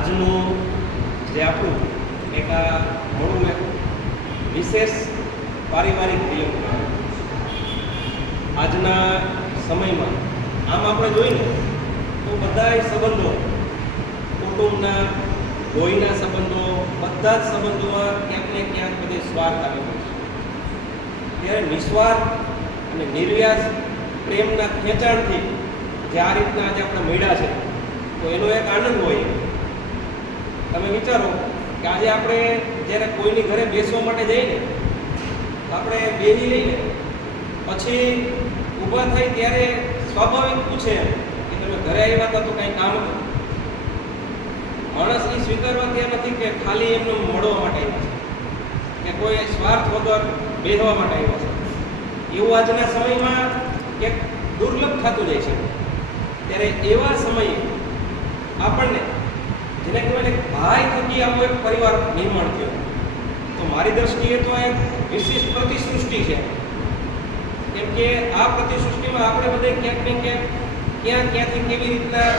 આજનું જે આપણું એક આ ઘણું એક વિશેષ પારિવારિક વિલંબ આજના સમયમાં આમ આપણે જોઈએ તો બધાય સંબંધો, કુટુંબના લોહીના સંબંધો, બધા જ સંબંધોમાં ક્યાંક ને ક્યાંક બધી સ્વાર્થ આવેલો છે. ત્યારે નિસ્વાર્થ અને નિર્વ્યાસ પ્રેમના ખેંચાણથી જે આ રીતના આજે આપણે મળ્યા છે તો એનો એક આનંદ હોય. તમે વિચારો કે આજે આપણે જ્યારે કોઈની ઘરે બેસવા માટે જઈએ ને તો આપણે બેસી લઈને પછી ઊભા થઈ ત્યારે સ્વાભાવિક પૂછે કે તમે ઘરે આવ્યા હતા તો કાંઈ કામ હતું? માણસ એ સ્વીકારવા ત્યાં નથી કે ખાલી એમને મળવા માટે આવ્યા છે કે કોઈ સ્વાર્થ વગર બેસવા માટે આવ્યા છે. એવું આજના સમયમાં એક દુર્લભ થતું જાય છે. ત્યારે એવા સમયે આપણને જેને કહેવાય ભાઈ થકી આવું એક પરિવાર નિર્માણ થયો તો મારી દ્રષ્ટિએ તો એક વિશિષ્ટ પ્રતિસૃષ્ટિ છે. કેમ કે આ પ્રતિસૃષ્ટિમાં આપણે બધે ક્યાંક ને ક્યાંથી કેવી રીતના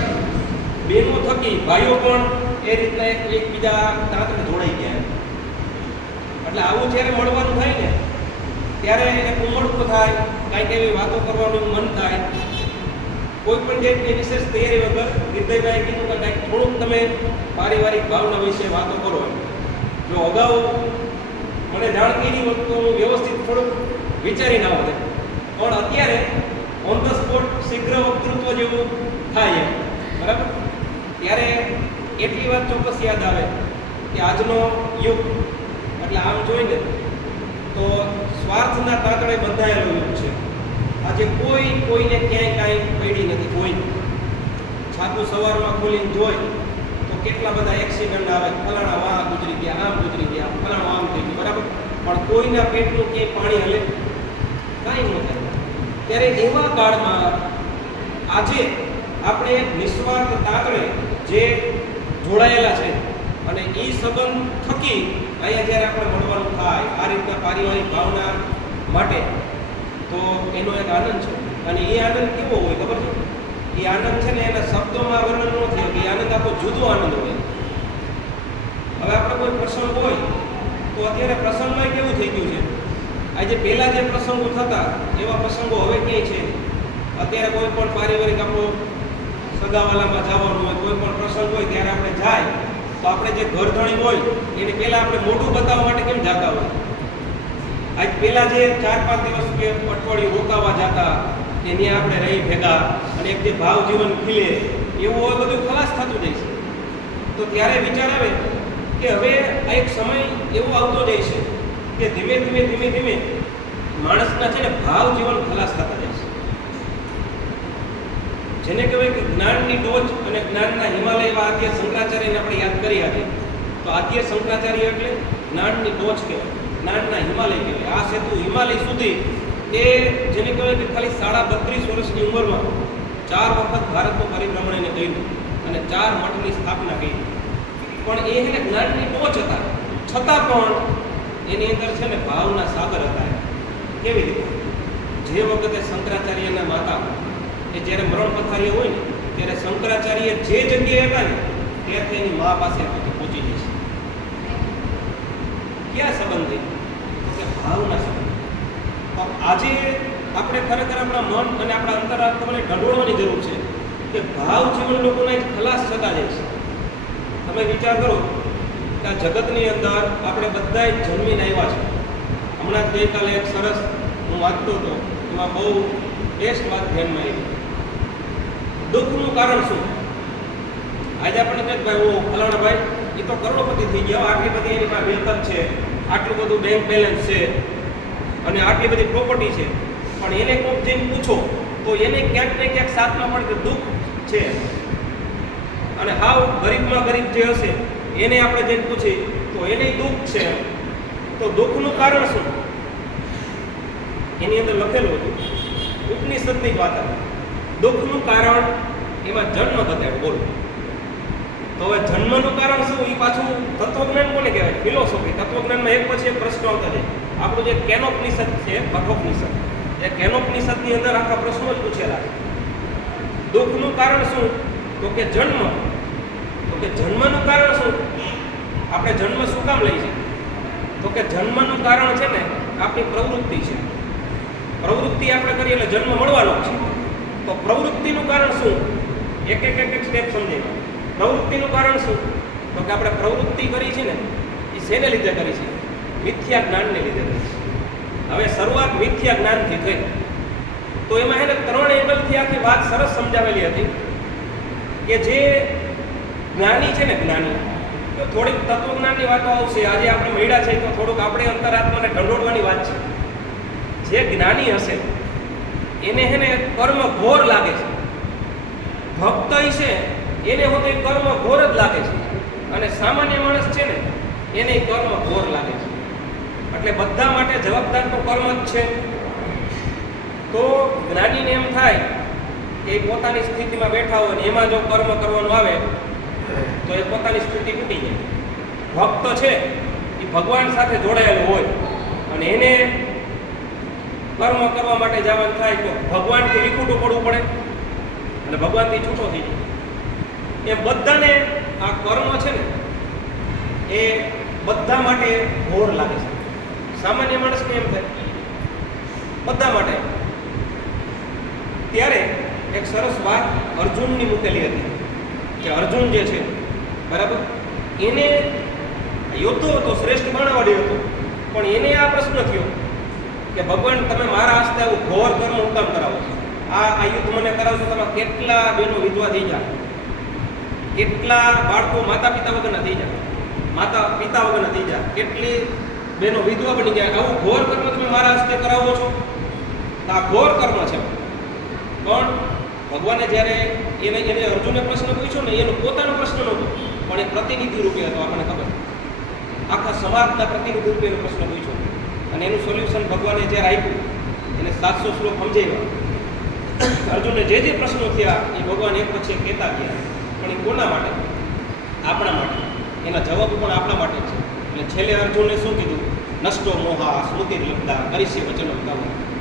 બહેનો થકી ભાઈઓ પણ એ રીતના એકબીજા તાંતણે જોડાઈ ગયા. એટલે આવું જ્યારે મળવાનું થાય ને ત્યારે એને ઉમળતું થાય, કાંઈક એવી વાતો કરવાનું મન થાય. કોઈ પણ જાતની વિશેષ તૈયારી વગર હૃદયભાઈ કીધું કે કાંઈક થોડુંક તમે પારિવારિક ભાવના વિશે વાતો કરો. જો અગાઉ મને જાણ કરી હોત તો હું વ્યવસ્થિત થોડુંક વિચારી ના હોત, પણ અત્યારે ઓન ધ સ્પોટ શીઘ્ર વક્તૃત્વ જેવું થાય એમ, બરાબર? ત્યારે એટલી વાત ચોક્કસ યાદ આવે કે આજનો યુગ એટલે આમ જોઈને તો સ્વાર્થના તાતડે બંધાયેલો યુગ છે. આજે કોઈને ક્યાંય કાંઈ પડી નથી. કોઈ છાપું સવારમાં ખોલીને જોઈ તો કેટલા બધા એક્સિડન્ટ આવે, ફલાણા વાહ ગુજરી ગયા, આમ ગુજરી ગયા, ફલાણા આમ થઈ ગયું, બરાબર? પણ કોઈના પેટનું ક્યાંય પાણી હલે કાંઈ ન થાય. ત્યારે એવા કાળમાં આજે આપણે નિસ્વાર્થ તાતડે જે જોડાયેલા છે અને એ સંબંધ થકી અહીંયા જ્યારે આપણે મળવાનું થાય આ રીતના પારિવારિક ભાવના માટે તો એનો એક આનંદ છે. અને એ આનંદ કેવો હોય ખબર છે? એ આનંદ છે ને એના શબ્દોમાં વર્ણન ન થયો કે એ આનંદ આખો જુદો આનંદ હોય. હવે આપણે કોઈ પ્રસંગ હોય તો અત્યારે પ્રસંગમાં કેવું થઈ ગયું છે, આજે પહેલાં જે પ્રસંગો થતા એવા પ્રસંગો હવે ક્યાંય છે. અત્યારે કોઈ પણ પારિવારિક આપણો સગાવાલામાં જવાનું હોય, કોઈ પણ પ્રસંગ હોય ત્યારે આપણે જાય તો આપણે જે ઘરધણી હોય એને પહેલાં આપણે મોઢું બતાવવા માટે કેમ જતા હોય? આજ પહેલાં જે 4-5 દિવસ કે અઠવાડિયું રોકાવા જતા કે ત્યાં આપણે રહી ભેગા અને એક જે ભાવ જીવન ખીલે એવું હવે બધું ખલાસ થતું જાય છે. તો ત્યારે વિચાર આવે કે હવે આ એક સમય એવો આવતો જાય છે કે ધીમે ધીમે માણસના છે ને ભાવ જીવન ખલાસ થતા જાય છે. જેને કહેવાય કે જ્ઞાનની ટોચ અને જ્ઞાનના હિમાલય એવા આદ્ય શંકરાચાર્યને આપણે યાદ કરી હતી. તો આદ્ય શંકરાચાર્ય એટલે જ્ઞાનની ટોચ કહેવાય, જ્ઞાનના હિમાલય કહેવાય. આ સેતુ હિમાલય સુધી એ જેને કહેવાય કે ખાલી 32.5 વર્ષની ઉંમરમાં 4 વખત ભારતનું પરિભ્રમણ એને કર્યું અને 4 મઠની સ્થાપના કરી. પણ એ છે ને જ્ઞાનની ટોચ હતા, છતાં પણ એની અંદર છે ને ભાવના સાગર હતા. કેવી રીતે? જે વખતે શંકરાચાર્યના માતા એ જ્યારે મરણ પથારીએ હોય ને ત્યારે શંકરાચાર્ય જે જગ્યાએ હતા ને ત્યાંથી એની મા પાસે પહોંચી જશે. ક્યાં સંબંધ છે? કે ભાવના સંબંધ. તો આજે આપણે ખરેખર આપણા મન અને આપણા અંતરાત્માને ઢંઢોળવાની જરૂર છે કે ભાવ જીવન લોકોના ખલાસ થતા જાય છે. તમે વિચાર કરો કે આ જગતની અંદર આપણે બધા જન્મીને આવ્યા છે. હમણાં જ ગઈકાલે એક સરસ હું વાંચતો હતો, એમાં બહુ બેસ્ટ વાત ધ્યાનમાં આવી. દુઃખનું કારણ શું? આજે આપણે કહે ભાઈ ઓ ફલાણા ભાઈ એ તો કરોડપતિ થઈ ગયા, આટલી બધી એની પાસે મિલકત છે, આટલું બધું બેંક બેલેન્સ છે અને આટલી બધી પ્રોપર્ટી છે, પણ એને કોઈક જઈને પૂછો તો એને ક્યાંક ને ક્યાંક સાથમાં પડે કે દુઃખ છે. અને હાવ ગરીબમાં ગરીબ જે હશે એને આપણે જઈને પૂછીએ તો એને દુઃખ છે. તો દુઃખનું કારણ શું? એની અંદર લખેલું હતું, ઉપનિષદની વાત હતી. દુઃખનું કારણ એમાં જન્મ બતાવ્યો. બોલો તો હવે જન્મનું કારણ શું? એ પાછું તત્વજ્ઞાન કોને કહેવાય? ફિલોસોફી. તત્વજ્ઞાનમાં એક પછી એક પ્રશ્ન આવતા જાય. આપણું જે કેનોપનિષદ છે, કઠોપનિષદ, એ કેનોપનિષદની અંદર આખા પ્રશ્નો જ પૂછેલા છે. દુઃખનું કારણ શું? તો કે જન્મ. તો કે જન્મનું કારણ શું? આપણે જન્મ શું કામ લઈએ છીએ? તો કે જન્મનું કારણ છે ને આપણી પ્રવૃત્તિ છે. પ્રવૃત્તિ આપણે કરીએ એટલે જન્મ મળવાનો છે. તો પ્રવૃત્તિનું કારણ શું? એક સ્ટેપ સમજાય. પ્રવૃત્તિનું કારણ શું? તો કે આપણે પ્રવૃત્તિ કરી છે ને એ શેને લીધે કરી છે? મિથ્યા જ્ઞાનને લીધે કરી છે. હવે શરૂઆત મિથ્યા જ્ઞાનથી થઈ. તો એમાં એને 3 એંગલથી આખી વાત સરસ સમજાવેલી હતી કે જે જ્ઞાની છે ને, જ્ઞાની, તો થોડીક તત્વજ્ઞાનની વાતો આવશે. આજે આપણે મળ્યા છે તો થોડુંક આપણે અંતરાત્માને ઢંઢોળવાની વાત છે. જે જ્ઞાની હશે એને કર્મ ઘોર લાગે છે. ભક્ત છે એને હોતે કર્મ ઘોર જ લાગે છે. અને સામાન્ય માણસ છે ને એને કર્મ ઘોર લાગે છે. એટલે બધા માટે જવાબદાર તો કર્મ જ છે. તો જ્ઞાનીને એમ થાય કે પોતાની સ્થિતિમાં બેઠા હોય ને એમાં જો કર્મ કરવાનું આવે તો એ પોતાની સ્થિતિ તૂટી જાય. ભક્ત છે એ ભગવાન સાથે જોડાયેલો હોય અને એને કર્મ કરવા માટે જવાનું થાય તો ભગવાનથી વિખૂટું પડવું પડે અને ભગવાનથી છૂટો થઈ જાય. એમ બધાને આ કર્મ છે ને એ બધા માટે ઘોર લાગે છે. સામાન્ય માણસને એમ થાય બધા માટે. ત્યારે એક સરસ વાત અર્જુનની મૂકેલી હતી કે અર્જુન જે છે બરાબર, એને યોદ્ધો હતો, શ્રેષ્ઠ બાણાવાળી હતો, પણ એને આ પ્રશ્ન થયો કે ભગવાન તમે મારા હસ્તે આવું ઘોર કર્મ હું કામ કરાવો છો? આ યુદ્ધ મને કરાવશો, તમે કેટલા બહેનો વિધવા થઈ જાય, કેટલા બાળકો માતા પિતા વગરના થઈ જાય, માતા પિતા વગરના થઈ જાય, કેટલી બહેનો વિધવા બની જાય. આવું ઘોર કર્મ તમે મારા હસ્તે કરાવો છો? તો આ ઘોર કર્મ છે. પણ ભગવાને જ્યારે એને અર્જુને પ્રશ્ન પૂછ્યો ને, એનો પોતાનો પ્રશ્ન નહોતો પણ એ પ્રતિનિધિ રૂપે હતો. આપણને ખબર, આખા સમાજના પ્રતિનિધિ રૂપે એનો પ્રશ્ન પૂછ્યો અને એનું સોલ્યુશન ભગવાને જ્યારે આપ્યું એને 700 શ્લોક સમજાવ્યા. અર્જુનને જે પ્રશ્નો થયા એ ભગવાન એક પછી એક કહેતા ગયા. પણ એ કોના માટે? આપણા માટે. એના જવાબ પણ આપણા માટે છે. એટલે છેલ્લે અર્જુનને શું કીધું? નષ્ટો મોહા સ્મૃતિર્લબ્ધા કરિષ્યે વચનમ તવ.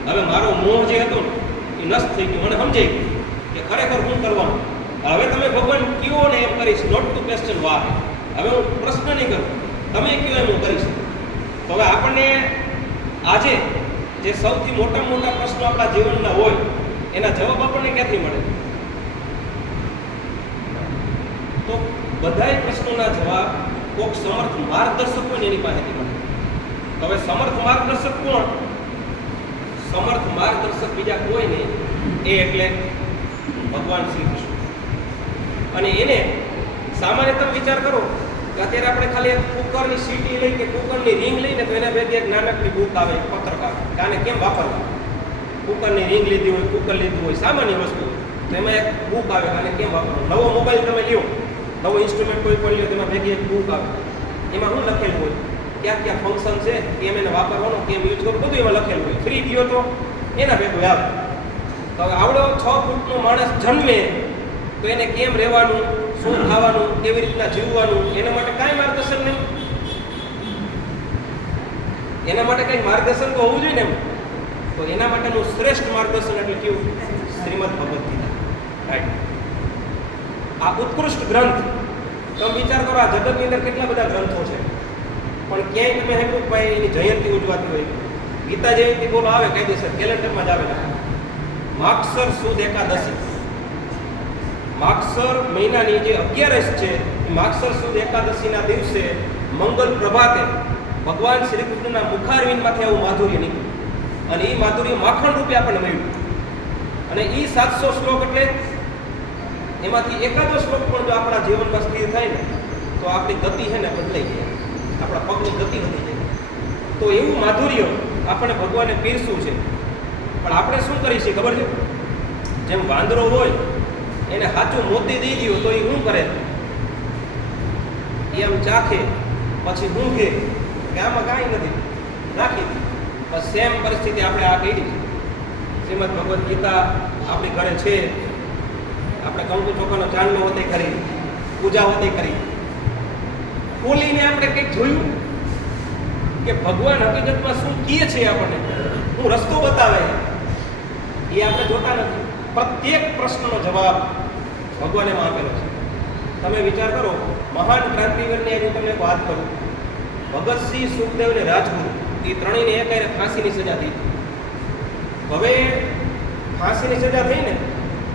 હવે મારો મોહ જે હતો ને એ નષ્ટ થઈ ગયો. મને સમજાઈ ગયું કે ખરેખર શું કરવાનું. હવે તમે ભગવાન કયો ને એમ કરીશ. Note to question Y. હવે હું પ્રશ્ન નહીં કરું, તમે કયો એમ હું કરીશ. તો હવે આપણને આજે જે સૌથી મોટા પ્રશ્નો આપણા જીવનના હોય એના જવાબ આપણને ક્યાંથી મળે? તો બધાય પ્રશ્નોના જવાબ કોઈક સમર્થ માર્ગદર્શક હોય એની પાસેથી મળે. હવે સમર્થ માર્ગદર્શક કોણ? સમર્થ માર્ગદર્શક બીજા કોઈ નહીં, એ એટલે ભગવાન શ્રી કૃષ્ણ. અને એને સામાન્ય તમે વિચાર કરો કે અત્યારે આપણે ખાલી એક કુકરની સીટી લઈ કે કુકરની રિંગ લઈને તો એના ભેગી એક નાનકડી બુક આવે, પત્રકાર કે આને કેમ વાપરવા. કુકરની રિંગ લીધી હોય, કુકર લીધું હોય, સામાન્ય વસ્તુ, તો એમાં એક બુક આવે આને કેમ વાપરવું. નવો મોબાઈલ તમે લ્યો, નવો ઇન્સ્ટ્રુમેન્ટ કોઈ પણ લ્યો, તેમાં ભેગી એક બુક આવે. એમાં શું લખેલું હોય? ક્યાં ક્યાં ફંક્શન છે, કેમ એને વાપરવાનું, કેમ યુઝ કરવું, બધું એમાં લખેલું હોય. ફ્રી ગયો તો એના ભેગું આવે. તો હવે આવડો 6 ફૂટનો માણસ જન્મે તો એને કેમ રહેવાનું, શું ખાવાનું, કેવી રીતના જીવવાનું, એના માટે કાંઈ માર્ગદર્શન નહીં. એના માટે કંઈ માર્ગદર્શન તો હોવું જોઈએ ને એમ. તો એના માટેનું શ્રેષ્ઠ માર્ગદર્શન એટલે કેવું? શ્રીમદ ભગવદ્ ગીતા. રાઈટ. આ ઉત્કૃષ્ટ ગ્રંથ. તમે વિચાર કરો, આ જગતની અંદર કેટલા બધા ગ્રંથો છે, પણ ક્યાંય તમે સાંભળ્યું ભાઈ એની જયંતિ ઉજવાતી હોય? ગીતા જયંતિ બોલો આવે કાયદેસર, કેલેન્ડરમાં જ આવે. માગસર સુદ એકાદશી, માગસર મહિનાની જે 11 છે, એ માગસર સુદ એકાદશીના દિવસે મંગલ પ્રભાતે ભગવાન શ્રી કૃષ્ણના મુખારવિંદમાંથી આવું માધુર્ય નીકળ્યું અને એ માધુર્ય માખણ રૂપે આપણને મળ્યું. અને એ 700 શ્લોક એટલે એમાંથી એકાદો શ્લોક પણ જો આપણા જીવનમાં સ્થિર થાય ને તો આપણી ગતિ છે ને બદલાઈ જાય, આપણા પગની ગતિ વધી જાય. તો એવું માધુર્ય આપણે ભગવાને પીરસવું છે. પણ આપણે શું કરીએ છીએ ખબર છે? જેમ વાંદરો હોય એને સાચું મોતી દઈ દો તો એ શું કરે? એ આમ ચાખે, પછી ઊંઘે કે આમાં કાંઈ નથી, નાખી દે. બસ સેમ પરિસ્થિતિ આપણે આ કરી છે. શ્રીમદ ભગવદ્ ગીતા આપણી ઘરે છે, આપણે કંકુ ચોખાનો ચાંદલો હોતે કરી, પૂજા હોતે કરી, ખોલીને આપણે કંઈક જોયું કે ભગવાન હકીકતમાં શું કહે છે, આપણને હું રસ્તો બતાવે એ આપણે જોતા નથી. પ્રત્યેક પ્રશ્નનો જવાબ ભગવાન એમાં આપેલો છે. તમે વિચાર કરો મહાન ક્રાંતિવીરની આજે તમને એક વાત કરું. ભગતસિંહ, સુખદેવ અને રાજગુરુ એ ત્રણેયને એકારે ફાંસીની સજા થઈ. હવે ફાંસીની સજા થઈ ને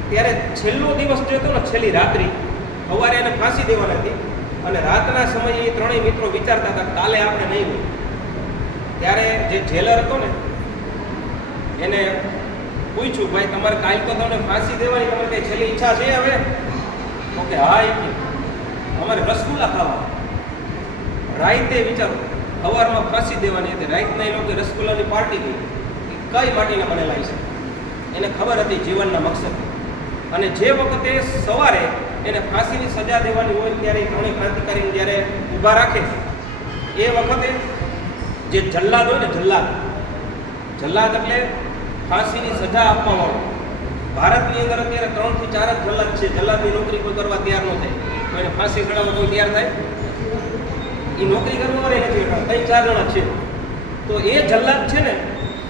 ત્યારે છેલ્લો દિવસ જે હતો ને, છેલ્લી રાત્રિ, સવારે એને ફાંસી દેવાની હતી અને રાતના સમયે એ ત્રણેય મિત્રો વિચારતા હતા કાલે આપણે નહીં હોય. ત્યારે જે જેલર હતો ને એને પૂછ્યું, ભાઈ તમારે કાલ તો તમને ફાંસી દેવાની, તમારે કઈ છેલ્લી ઈચ્છા છે હવે? ઓકે, હા, એ અમારે રસગુલ્લા ખાવા. રાઈતે વિચારો, સવારમાં ફાંસી દેવાની હતી, રાઈતના એ લોકો રસગુલ્લાની પાર્ટી કરી. કઈ માટીના બનેલા છે? એને ખબર હતી જીવનના મકસદ. અને જે વખતે સવારે એને ફાંસીની સજા દેવાની હોય ત્યારે એ ત્રણેય ક્રાંતિકારીને જ્યારે ઊભા રાખે એ વખતે જે જલ્લાદ હોય ને, જલ્લાદ એટલે ફાંસીની સજા આપવા વાળો. ભારતની અંદર અત્યારે 3 થી 4 જ જલ્લાદ છે. જલ્લાદની નોકરી કોઈ કરવા તૈયાર ન થાય, તો એને ફાંસી ચડાવવા કોઈ તૈયાર થાય? એ નોકરી કરવા વાળા નથી, 3-4 જણા છે. તો એ જલ્લાદ છે ને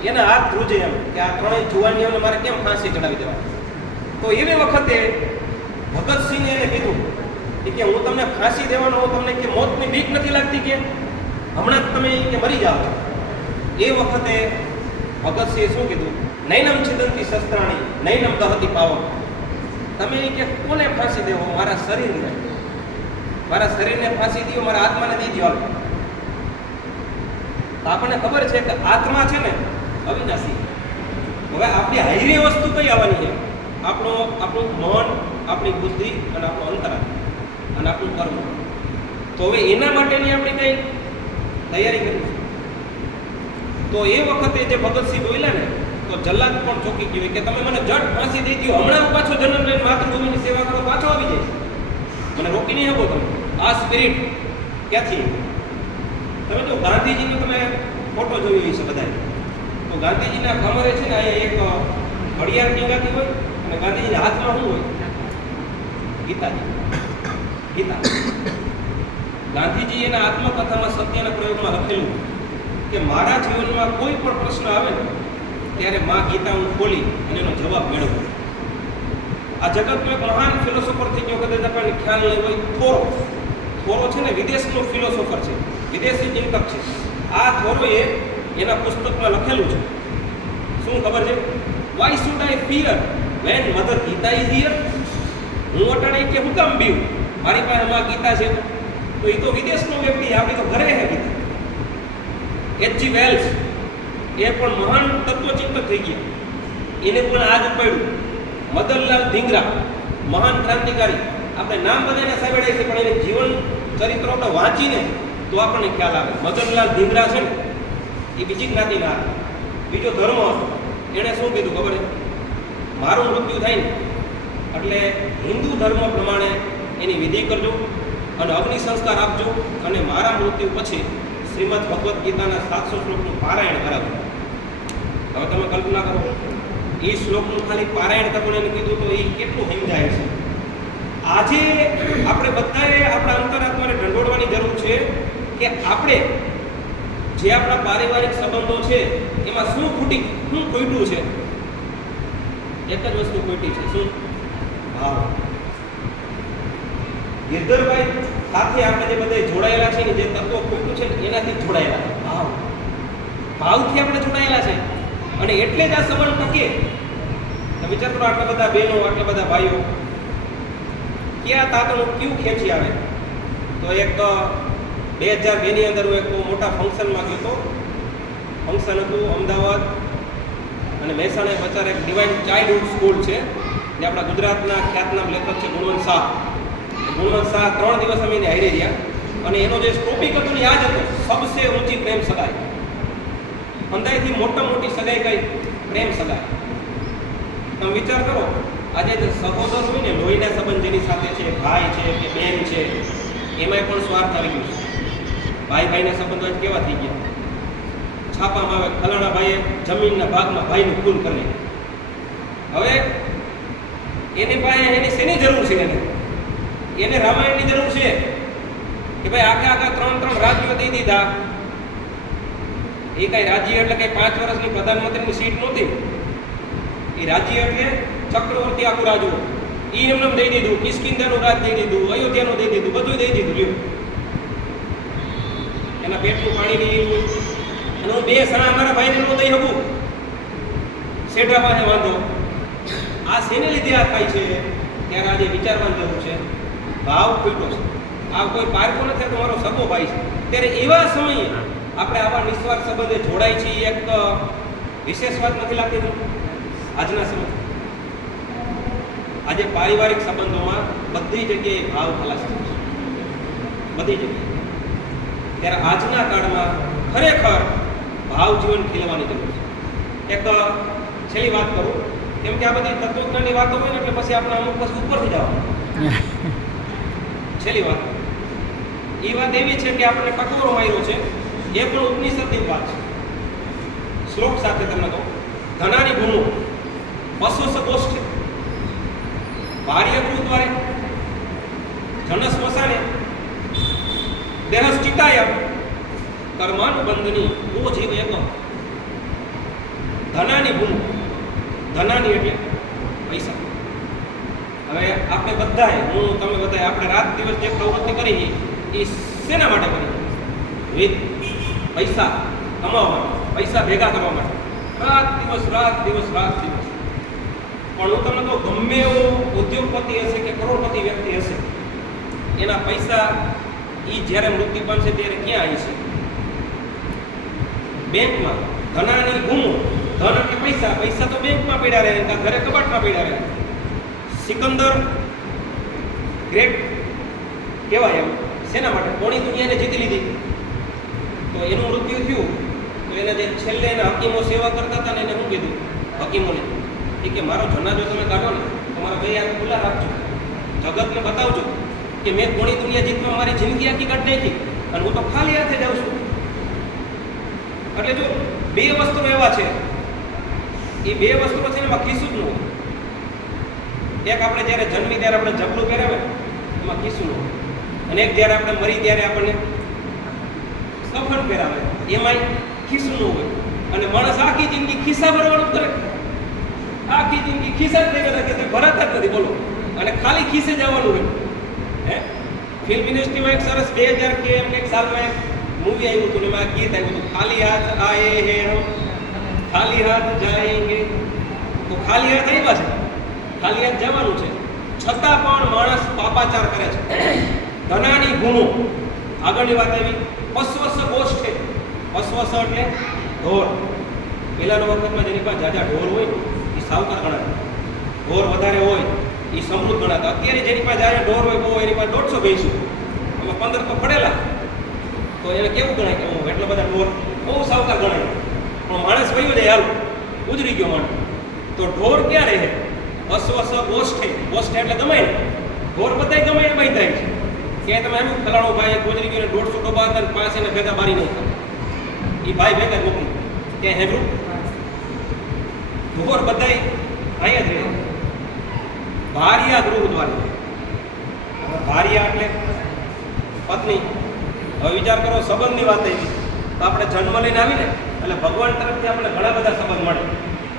એના હાથ ધ્રુજે એમ કે આ ત્રણેય જુવાનીઓને મારે કેમ ફાંસી ચડાવી દેવા. તો એવી વખતે ભગતસિંહે એને કીધું કે હું તમને ફાંસી દેવાનો હું તમને કે મોતની બીક નથી લાગતી કે હમણાં જ તમે કે મરી જાઓ. એ વખતે ભગતસિંહે શું કીધું? નૈનમ છિદંતી શસ્ત્રાણી નૈનમ દહતી પાવક. તમે કે કોને ફાંસી દેવો? મારા શરીરને, મારા શરીરને ફાંસી દો, મારા આત્માને દઈ દો. આપણને ખબર છે કે આત્મા છે ને અવિનાશી. હવે આપણી હાઈરી વસ્તુ કઈ આવવાની છે? આપણું મન, આપણી બુદ્ધિ અને આપણું અંતરાત્મા અને આપણું કર્મ. તો હવે એના માટેની આપણે કઈ તૈયારી કરી. તો એ વખતે જે ભગતસિંહ બોલ્યા ને તો જલ્લાદ પણ ચોકી ગયો કે તમે મને જટ ફાંસી દઈ દો, હમણાં પાછો જન્મ લઈને માતૃભૂમિની સેવા કરો, પાછો આવી જાય, મને રોકી નહીં શકો તમે. આ સ્પિરિટ ક્યાંથી? તમે જો ગાંધીજીનો તમે ફોટો જોયો હશે બધાએ, તો ગાંધીજીના કમરે છે ને અહીંયા એક ઘડિયાળ ટીંગાતી હોય અને ગાંધીજીના હાથમાં શું હોય? ગીતા. ગાંધીજી એના આત્મકથામાં સત્યના પ્રયોગમાં લખેલું કે મારા જીવનમાં કોઈ પણ પ્રશ્ન આવે ને ત્યારે માં ગીતા હું ખોલી અને એનો જવાબ મેળવું. આ જગતનો એક મહાન ફિલોસોફર થઈ ગયો, કદાચ આપણને ખ્યાલ નહીં હોય, થોરો છે ને વિદેશનો ફિલોસોફર છે, વિદેશી ચિંતક છે. આ થોરોએ એના પુસ્તકમાં લખેલું છે, શું ખબર છે? Why should I fear when mother Gita is here. હું અટાણે કે હું કામ બીવું, મારી પાસે માં ગીતા છે. તો એ તો વિદેશનો વ્યક્તિ, આપણે તો ઘરે હે ગીતા. H.G. વેલ્સ એ પણ મહાન તત્વચિંતક થઈ ગયા, એને પણ આજ ઉપાડ્યું. મદનલાલ ધીંગરા મહાન ક્રાંતિકારી, આપણે નામ બધાને સાંભળ્યા છે પણ એને જીવન ચરિત્રો આપણે વાંચીને તો આપણને ખ્યાલ આવે. મદનલાલ ધીંગરા છે ને એ બીજી જ્ઞાતિના હતા, બીજો ધર્મ હતો. એણે શું કીધું ખબર છે? મારું મૃત્યુ થાય ને એટલે હિન્દુ ધર્મ પ્રમાણે એની વિધિ કરજો અને અગ્નિ સંસ્કાર આપજો અને મારા મૃત્યુ પછી શ્રીમદ ભગવદ્ ગીતાના 700 શ્લોકનું પારાયણ કરાવજો. હવે તમે કલ્પના કરો, એ શ્લોકનું ખાલી પારાયણ કરવાનું એને કીધું તો એ કેટલું સમજાય છે. આજે આપણે બધાએ આપણા અંતરાત્માને ઢંઢોળવાની જરૂર છે કે આપણે જે આપણા પારિવારિક સંબંધો છે એમાં શું ખોટું છે? એક જ વસ્તુ ખોટી છે, શું? ભાવ. ગિરધરભાઈ સાથે આપણે જે બધા જોડાયેલા છે ને, જે તત્વો ખોટું છે ને એનાથી જોડાયેલા ભાવથી આપણે જોડાયેલા છે અને એટલે જ આ સંબંધ ટકે. વિચાર કરો, આટલા બધા બહેનો, આટલા બધા ભાઈઓ, ક્યાં તાતનું ક્યું ખેંચી આવે. તો એક 2002 ની અંદર હું એક મોટા ફંક્શનમાં ગયો હતો. ફંક્શન હતું અમદાવાદ અને મહેસાણા વચ્ચે એક ડિવાઇન ચાઇલ્ડહુડ સ્કૂલ છે, જે આપણા ગુજરાતના ખ્યાતનામ લેખક છે ગુણવંત શાહ. 3 દિવસ અમે એને હારી રહ્યા અને એનો જે ટોપિક હતો ને યાદ હતો, સબસે ઊંચી પ્રેમ સગાઈ. અંદાજથી મોટી સગાઈ કઈ? પ્રેમ સગાઈ. તમે વિચાર કરો, આજે જે સહોદર હોય ને, લોહીના સંબંધ જેની સાથે છે, ભાઈ છે કે બહેન છે, એમાંય પણ સ્વાર્થ આવી ગયો છે. ભાઈના સંબંધો કેવા થઈ ગયા? છાપામાં આવે ફલાણા ભાઈએ જમીનના ભાગમાં ભાઈનું ખૂન કરી. હવે એની પાસે એની શેની જરૂર છે? એને રામાયણની જરૂર છે કે ભાઈ આખા 3 રાજ્યો દઈ દીધા. એ કઈ રાજ્ય એટલે કઈ 5 વર્ષની પ્રધાનમંત્રીની સીટ નહોતી. એ રાજ્ય એટલે ચક્રવર્તી આખું રાજ્ય. ઈ એમને દઈ દીધું, કિષ્કિંધાનું રાજ દઈ દીધું, અયોધ્યાનું દઈ દીધું, બધું દઈ દીધું લ્યો. એના પેટનું પાણી નહીં હોય અને હું 2 સણા અમારા ભાઈને ન દઈ શકું, શેઠા પાસે વાંધો. આ શેને લીધે આ થાય છે ત્યારે આજે વિચારવાની જરૂર છે. ભાવ ખોટો છે. આ કોઈ પારકો નથી, તો મારો સગો ભાઈ છે. ત્યારે એવા સમયે આપણે આવા નિસ્વાર્થ સંબંધે જોડાય છે, એક વિશેષ વાત નથી લાગતી તમને આજના સમય? આજે પારિવારિક સંબંધોમાં બધી જગ્યાએ ભાવ ખલાસ થયો છે, બધી જગ્યાએ. ત્યારે આજના કાળમાં ખરેખર ભાવ જીવન ખીલવાની જરૂર છે. એક છેલ્લી વાત કરું, કેમ કે આ બધી તત્વજ્ઞાનની વાતો હોય ને એટલે પછી આપણે અમુક પછી ઉપરથી જવાનું. છેલ્લી વાત એ વાત એવી છે કે આપણને કઠોરો માર્યો છે, એ પણ ઉપનિષદની વાત છે. શ્લોક સાથે તમને કહું, ધનાની ભૂમો પશુ ગોષ્ઠ ભાર્ય ગૃહ દ્વારે જન સ્મશાને દેહશ્ચિતાય કર્માનુબંધની ઓ જીવ એકમ. ધનાની ભૂમો, ધનાની એટલે પૈસા. હવે આપણે બધાએ, હું તમે બધાએ આપણે રાત દિવસ જે પ્રવૃત્તિ કરી એ શેના માટે કરી? પૈસા કમાવા માટે, પૈસા ભેગા કરવા માટે, રાત દિવસ રાત દિવસ રાત દિવસ. પણ હું તમને કહું, ગમે એવો ઉદ્યોગપતિ હશે કે કરોડપતિ વ્યક્તિ હશે, એના પૈસા એ જ્યારે મૃત્યુ પામશે ત્યારે ક્યાં આવી છે? બેંકમાં. ધનાની ભૂમો, ધન એટલે પૈસા, પૈસા તો બેંકમાં પડ્યા રહે, ઘરે કબાટમાં પડ્યા રહે. સિકંદર ગ્રેટ કહેવાય એમ. શેના માટે? કોણી દુનિયાને જીતી લીધી. તો એનું મૃત્યુ થયું તો એને જે છેલ્લે એના હકીમો સેવા કરતા હતા ને એને શું કીધું હકીમોને? કે મારો જનાજો તમે કાઢો ને તો મારા બે હાથ ખુલ્લા રાખજો, જગતને બતાવજો કે મેં કોણી દુનિયા જીતવા મારી જિંદગી આખી કાઢી નાખી અને હું તો ખાલી હાથે જાઉં છું. એટલે જો 2 વસ્ત્રો એવા છે, એ 2 વસ્ત્રો છે ને એમાં ખીસું જ ન હોય. એક આપણે જ્યારે જન્મી ત્યારે આપણે જબલું પહેરાવે એમાં ખીસું ન હોય, અને એક જ્યારે આપણે મરી ત્યારે આપણને કફન પહેરાવે એમાંય ખીસું ન હોય. અને માણસ આખી જિંદગી ખિસ્સા ભરવાનું કરે, આખી જિંદગી ખિસ્સા જ થઈ ગયા કે ભરાતા જ નથી, બોલો. અને ખાલી ખિસ્સે જવાનું હોય. હે ફિલ્મ ઇન્ડસ્ટ્રીમાં એક સરસ 2000 કે એમ એક સાલમાં એક મૂવી આવ્યું હતું, એમાં ગીત આવ્યું હતું, ખાલી હાથ આએ હે હમ ખાલી હાથ જાએંગે. તો ખાલી હાથ આવ્યા છે, ખાલી હાથ જવાનું છે, છતાં પણ માણસ પાપાચાર કરે છે. ધનાની ભૂમો. આગળની વાત આવી પશ્વસ ગોષ્ઠે. પશ્વસ એટલે ઢોર. પહેલાના વખતમાં જેની પાસે જાજા ઢોર હોય એ સાવકાર ગણાતા, ઢોર વધારે હોય એ સમૃદ્ધ ગણાતા. અત્યારે જેની પાસે જાજા ઢોર હોય બહુ, એની પાસે 150 ભેંસું, અમે 15 તો પડેલા, તો એને કેવું ગણાય કે હું એટલા બધા ઢોર, બહુ સાવકાર ગણાય. પણ માણસ વયો જાય, હાલ ગુજરી ગયો માણસ. તો ઢોર ક્યાં રહે? પશ્વસ ગોષ્ઠે. ગોષ્ઠે એટલે ગમે ઢોર, બધા ગમે એ બાંધાય છે. ક્યાંય તમે એમ ફલાણો ભાઈ ગુજરી ગયો 150 ડોબા હતા પાસે એને ભેગા બારી નહીં થાય, એ ભાઈ ભેગા મોકલી ક્યાંય હેબરું ઢોર બધાય અહીંયા જ રહે. ભાર્યા ગૃહ દ્વારે. ભાર્યા એટલે પત્ની. હવે વિચાર કરો, સંબંધની વાત થઈ તો આપણે જન્મ લઈને આવીને એટલે ભગવાન તરફથી આપણે ઘણા બધા સંબંધ મળે.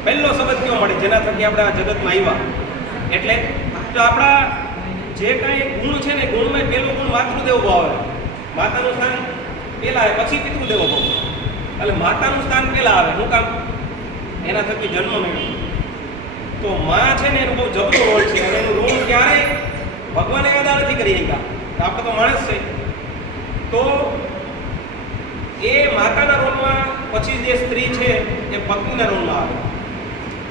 પહેલો સંબંધ કેવો મળે? જેના થકી આપણે આ જગતમાં આવ્યા. એટલે તો આપણા જે કાંઈ ગુણ છે ને, ગુણમાં પહેલો ગુણ માતૃદેવ ભાવ આવે. માતાનું સ્થાન પહેલાં આવે, પછી પિતૃદેવ ભાવ. એટલે માતાનું સ્થાન પહેલાં આવે. શું કામ? એના થકી જન્મ મેળવ્યો. તો માં છે ને એનું બહુ જબરો રોલ છે, અને એનું ઋણ ક્યારેય ભગવાને અદા નથી કરી શક્યા. આપણે તો માણસ છે. તો એ માતાના રોલમાં પછી જે સ્ત્રી છે એ પત્નીના રોલમાં આવે.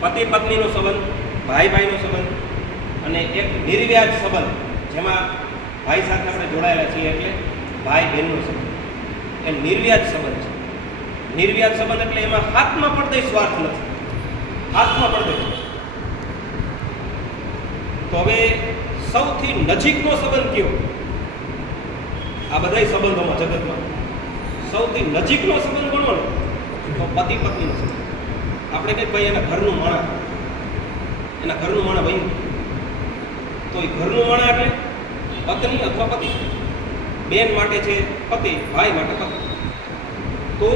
પતિ પત્નીનો સંબંધ, ભાઈ ભાઈનો સંબંધ, અને એક નિર્વ્યાજ સંબંધ જેમાં ભાઈ સાથે આપણે જોડાયેલા છીએ એટલે ભાઈ બહેનનો સંબંધ. એ નિર્વ્યાજ સંબંધ છે. નિર્વ્યાજ સંબંધ એટલે એમાં હાથમાં પણ દઈ સ્વાર્થ નથી, હાથમાં પણ દઈ. તો હવે સૌથી નજીકનો સંબંધ કયો? આ બધા સંબંધોમાં જગતમાં સૌથી નજીકનો સંબંધ ગણો ને તો પતિ પત્નીનો સંબંધ. આપણે કંઈક ભાઈ એના ઘરનું માણા, એના ઘરનું માણા ભાઈ, તો એ ઘરનું માણા એટલે પત્ની અથવા પતિ. બેન માટે છે પતિ, ભાઈ માટે પતિ. તો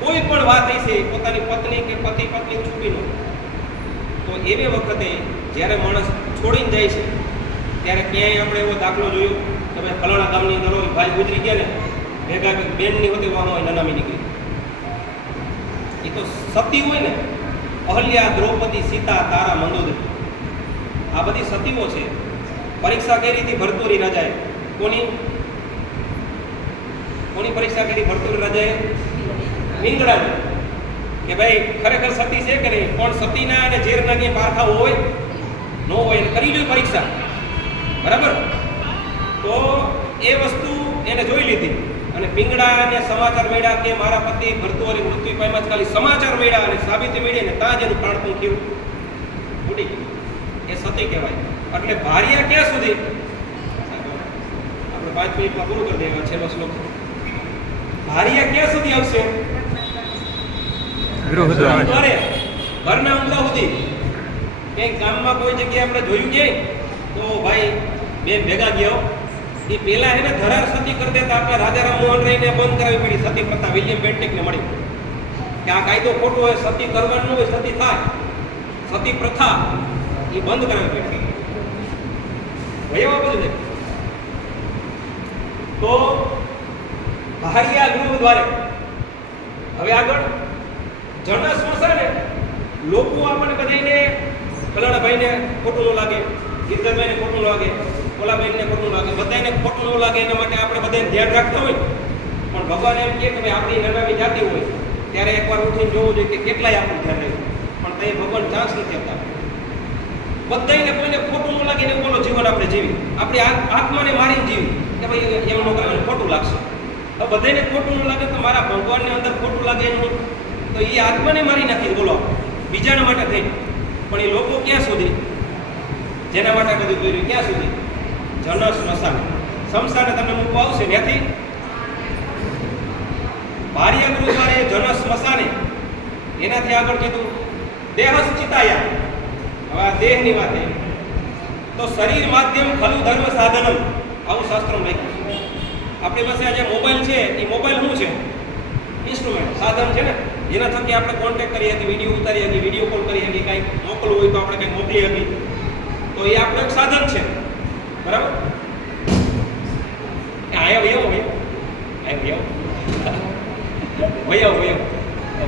કોઈ પણ વાત છે પોતાની પત્ની કે પતિ પત્ની છૂટી ન, તો એવી વખતે જ્યારે માણસ છોડીને જાય છે ત્યારે ક્યાંય આપણે એવો દાખલો જોયો કે ભાઈ ફલાણા ગામની અંદર હોય ભાઈ ગુજરી ગયા ને ભેગા બેનની હોતી વાહ હોય નનામી નીકળી. એ તો સતી હોય ને, અહલ્યા, દ્રૌપદી, સીતા, તારા, મંદોદરી, આ બધી સતીઓ છે. પરીક્ષા કરી હતી ભરતુરી રાજાએ. કોની પરીક્ષા કરી ભરતુરી રાજાએ? પિંગળાની. કે ભાઈ ખરેખર સતી છે કે નહીં, પણ સતીના અને ઝેરના કંઈ પારખાઓ હોય ન હોય, એને કરી જોઈ પરીક્ષા, બરાબર. તો એ વસ્તુ એને જોઈ લીધી અને પિંગળાને સમાચાર મળ્યા કે મારા પતિ ભરતુરી મૃત્યુ પામ્યા. ખાલી સમાચાર મળ્યા અને સાબિતી મળી ને ત્યાં જ એનું પ્રાણપણ થયું, ઉડી ગયું. એ સતી કહેવાય. એટલે ભાર્યા ક્યાં સુધી? આપણે 5 મિનિટમાં પૂરું કરી દઈએ. છેલ્લો શ્લોક. ભાર્યા ક્યાં સુધી આવશે? ઘરે, ઘરના ઉમરા સુધી. ક્યાંક ગામમાં કોઈ જગ્યાએ આપણે જોયું ક્યાંય તો ભાઈ બેન ભેગા ગયા, એ પેલા એને ધરાર સતી કરી દેતા. આપણે રાજારામ મોહન રહીને બંધ કરાવી પડી સતી પ્રથા. વિલિયમ બેન્ટિકને મળી કે આ કાયદો ખોટો હોય, સતી કરવાનું હોય, સતી થાય, સતી પ્રથા એ બંધ કરાવી પડી. વયવા બધું તો ભાર્યા ગૃહ દ્વારે. હવે આગળ જના સ્મશાને. લોકો આપણને બધાને ફલાણા ભાઈને ખોટું ન લાગે, ગીરધરભાઈને ખોટું ન લાગે, ઓલાભાઈને ખોટું લાગે, બધાને ખોટું ન લાગે એના માટે આપણે બધાને ધ્યાન રાખતા હોય. પણ ભગવાન એમ કહે કે ભાઈ આપણી નનામી જાતિ હોય ત્યારે એકવાર ઉઠીને જોવું જોઈએ કે કેટલાય આપણું ધ્યાન રાખ્યું. પણ તે ભગવાન ચાન્સ નથી આપતા. બધાને કોઈને ખોટું ન લાગે એવું બોલો જીવન આપણે જીવી, આપણી આત્માને મારીને જીવી કે ભાઈ એમ ન કરે ખોટું લાગશે. હવે બધાને ખોટું ન લાગે તો મારા ભગવાનની અંદર ખોટું લાગે એનું, તો એ આત્માને મારી નાખી બોલો બીજાના માટે થઈ. પણ એ લોકો ક્યાં સુધી, જેના માટે બધું કર્યું ક્યાં સુધી? જન સ્મશાન. સ્મશાને તમને મૂકવા આવશે ત્યાંથી ભાર્યા ગૃહ દ્વારે જન સ્મશાને. એનાથી આગળ કીધું દેહસ ચિતાયા. હવે આ દેહની વાત છે તો શરીર માધ્યમ ખલુ ધર્મ સાધનમ, આવું શાસ્ત્રમાં લખ્યું છે. આપણી પાસે આ જે મોબાઈલ છે એ મોબાઈલ શું છે? ઇન્સ્ટ્રુમેન્ટ, સાધન છે ને, જેના થકી આપણે કોન્ટેક્ટ કરી શકીએ, વિડીયો ઉતારી શકીએ, વિડીયો કોલ કરી શકીએ, કાંઈક મોકલવું હોય તો આપણે કંઈક મોકલી શકીએ. તો એ આપણું એક સાધન છે, બરાબર. આયા વયો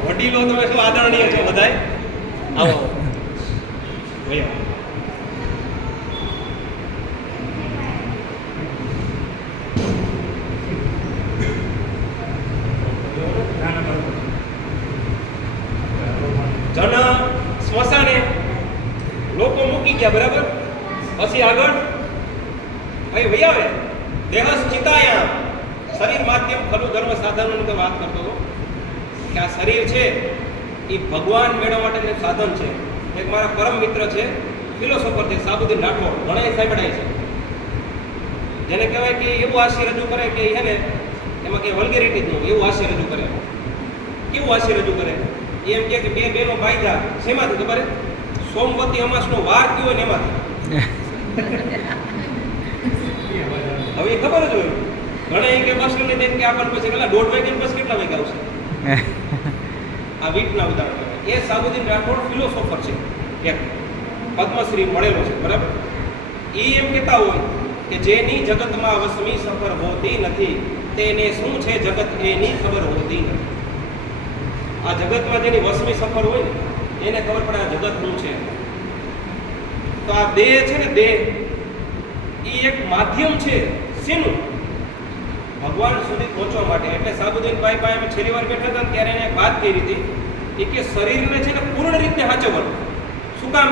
વડીલો તમે શું આદરણીય છો બધાય, આવો વયો. જન સ્મશાને લોકો મૂકી ગયા, બરાબર. પછી આગળ ભાઈ વૈયાવે દેહસ ચિતાયા. શરીર માધ્યમ ખલું ધર્મ સાધનોની તો વાત કરતો હતો કે આ શરીર છે એ ભગવાન મેળવવા માટેનું સાધન છે. એક મારા પરમ મિત્ર છે, ફિલોસોફર છે, સાબુદ્દીન રાઠોડ, ઘણા સાંભળાય છે, જેને કહેવાય કે એવું હાસ્ય રજૂ કરે કે એને એમાં કે વલ્ગેરિટી જ ન એવું હાસ્ય રજૂ કરે. કેવું હાસ્ય રજૂ કરે? એમ કે બે બેનો ભાઈજા શેમાંથી ખબર? સોમવતી અમાસનો વાર કયો હોય ને એમાંથી. હવે એ ખબર જ હોય. ઘણા કે બસ ને કે આપણને પછી કેટલા 1:30 વાગે બસ કેટલા વાગે આવશે? આ વીટના ઉદાહરણ. એ સાબુદ્દીન રાઠોડ ફિલોસોફર છે, એક પદ્મશ્રી મળેલો છે, બરાબર. એ એમ કહેતા હોય કે જેની જગતમાં વસમી સફર હોતી નથી તેને શું છે જગત એની ખબર હોતી નથી. આ જગતમાં જેની વસમી સફર હોય ને એને ખબર પડે આ જગત શું છે. તો આ દેહ છે ને, દેહ એ એક માધ્યમ છે. શેનું? ભગવાન સુધી પહોંચવા માટે. એટલે સાબુદ્દીનભાઈ પાસે અમે છેલ્લી વાર બેઠા હતા ત્યારે એને વાત કરી હતી કે શરીરને છે ને પૂર્ણ રીતે સાચવવાનું. શું કામ?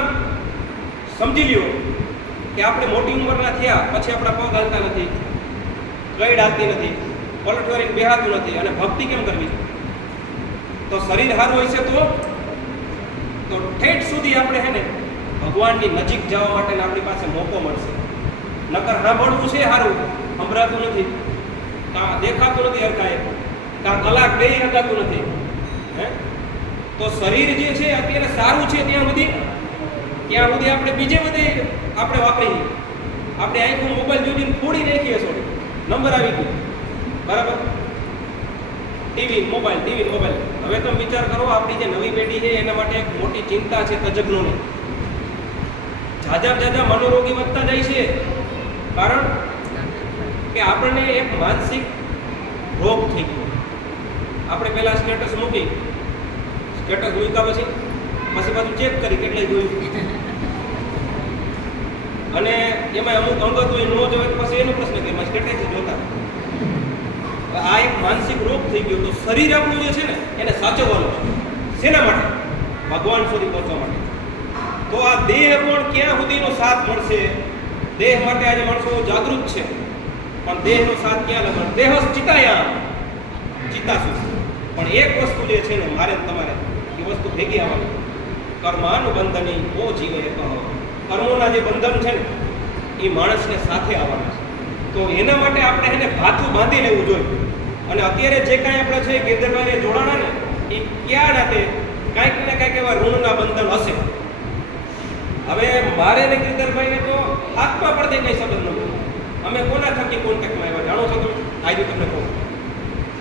સમજી લ્યો કે આપણે મોટી ઉંમરના થયા પછી આપણા પગ હાલતા નથી, કઈ હાલતી નથી, પલટ કરીને બેહાતું નથી, અને ભક્તિ કેમ કરવી? તો શરીર સારું હોય છે તો ઠેઠ સુધી આપણે હે ને ભગવાનની નજીક જવા માટે આપણી પાસે મોકો મળશે. નકર સાંભળવું છે સારું, સંભળાતું નથી, કાં દેખાતું નથી હરખાએ, કાં કલાક બે હકાતું નથી. હે તો શરીર જે છે અત્યારે સારું છે ત્યાં સુધી આપણે બીજે બધે આપણે વાપરીએ. આપણે આંખો મોબાઈલ જોઈને ફોડી નાખીએ છો, નંબર આવી ગયો, બરાબર. TV mobile. હવે તમે વિચાર કરો, આપણી જે નવી પેઢી છે એના માટે એક મોટી ચિંતા છે તજજ્ઞોની. જાજા મનોરોગી વધતા જાય છે. કારણ કે આપણને એક માનસિક રોગ થઈ ગયો. આપણે પહેલા સ્ટેટસ મૂક્યા પછી પાછું ચેક કરી કેટલાય જોયું, અને એમાં અમુક અંગત હોય ન જોવે તો પછી એનો પ્રશ્ન કે સ્ટેટસ જોતા. આ એક માનસિક રોગ થઈ ગયો. તો શરીર આપણું જે છે ને એને સાચવવાનું છે. શેના માટે? ભગવાન સુધી પહોંચવા માટે. તો આ દેહ પણ ક્યાં સુધીનો સાથ મળશે? દેહ માટે આજે માણસો જાગૃત છે, પણ દેહનો સાથ ક્યાં લગન? દેહસ ચિતાયામ, ચિતાસુ. પણ એક વસ્તુ જે છે ને મારે તમારે એ વસ્તુ ભેગી આવવાની, કર્માનુબંધની ઓ જીવે કહો. કર્મોના જે બંધન છે ને એ માણસને સાથે આવવાના છે. તો એના માટે આપણે એને ભાથું બાંધી લેવું જોઈએ. અને અત્યારે જે કાંઈ આપણે છે ગિરધરભાઈને જોડાણા ને એ ક્યાં નાતે કાંઈક ને કાંઈક એવા ઋણના બંધન હશે. હવે મારે ને ગિરધરભાઈને તો હાથમાં પડદે કંઈ સંબંધ નથી. અમે કોના થકી કોન્ટેક્ટમાં આવ્યા જાણો છો તમે? આજે તમને કહું,